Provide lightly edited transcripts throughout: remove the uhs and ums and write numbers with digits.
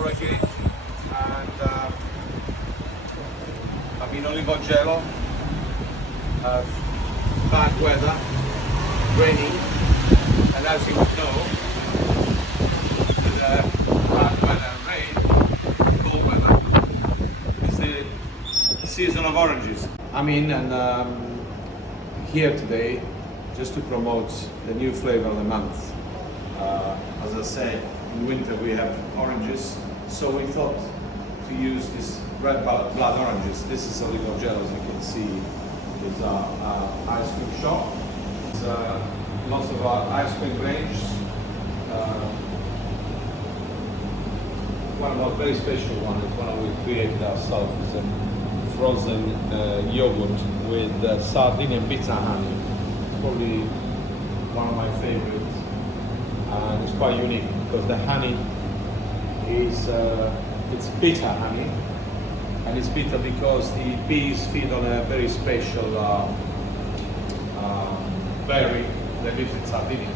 Mauro again, and I'm in Olivogelo. Bad weather, raining, and as you know, with bad weather and rain, cold weather, it's the season of oranges. I'm in and here today just to promote the new flavor of the month. As I said, in winter we have oranges, so we thought to use this red blood oranges. This is Olivogelo, as you can see. It's our ice cream shop. It's lots of our ice cream range. One of our very special ones is one we created ourselves. Is a frozen yogurt with Sardinian bitter honey. Probably one of my favorites, and it's quite unique because the honey is it's bitter honey, and it's bitter because the bees feed on a very special berry that lives in Sardinia.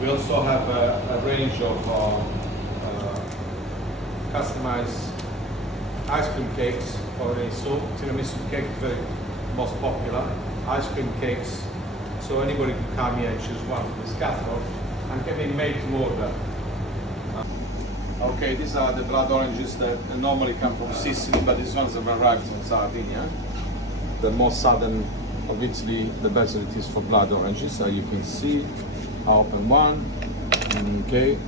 We also have a range of customized ice cream cakes for tiramisu cake, very most popular. Ice cream cakes, so anybody can come here and choose one from this catalog and can be made to order. Okay, these are the blood oranges that normally come from Sicily, but these ones have arrived from Sardinia. The more southern of Italy, the better it is for blood oranges. So you can see, I open one. Okay,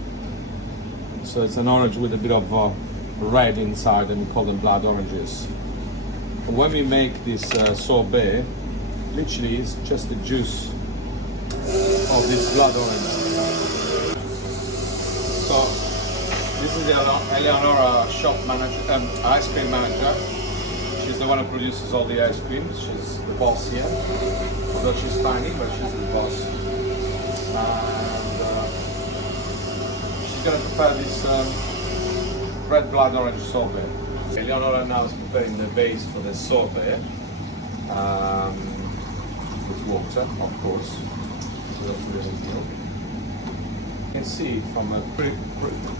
so it's an orange with a bit of red inside, and we call them blood oranges. And when we make this sorbet, literally it's just the juice of this blood orange. So this is the Eleonora shop manager, ice cream manager. She's the one who produces all the ice creams. She's the boss here. Although she's tiny, but she's the boss. And she's going to prepare this red blood orange sorbet. Eleonora now is preparing the base for the sorbet. With water, of course. You can see from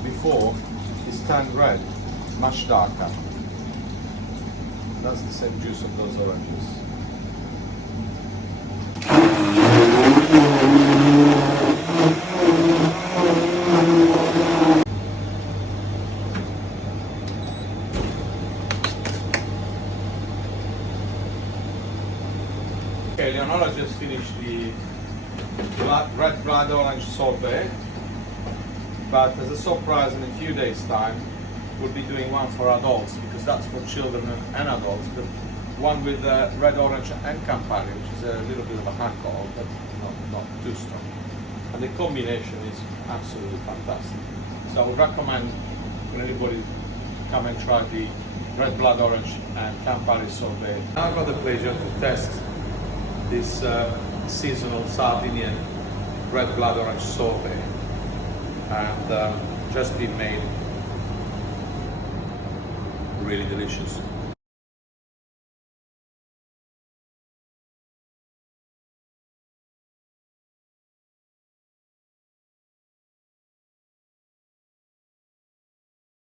before it's turned red, much darker. That's the same juice of those oranges. Okay, Leonora just finished the red blood orange sorbet. But as a surprise, in a few days' time, we'll be doing one for adults, because that's for children and adults, but one with red orange and Campari, which is a little bit of a alcohol, but not too strong. And the combination is absolutely fantastic. So I would recommend for anybody to come and try the red blood orange and Campari sorbet. Now I've got the pleasure to test this seasonal Sardinian red blood orange sorbet. And just been made really delicious.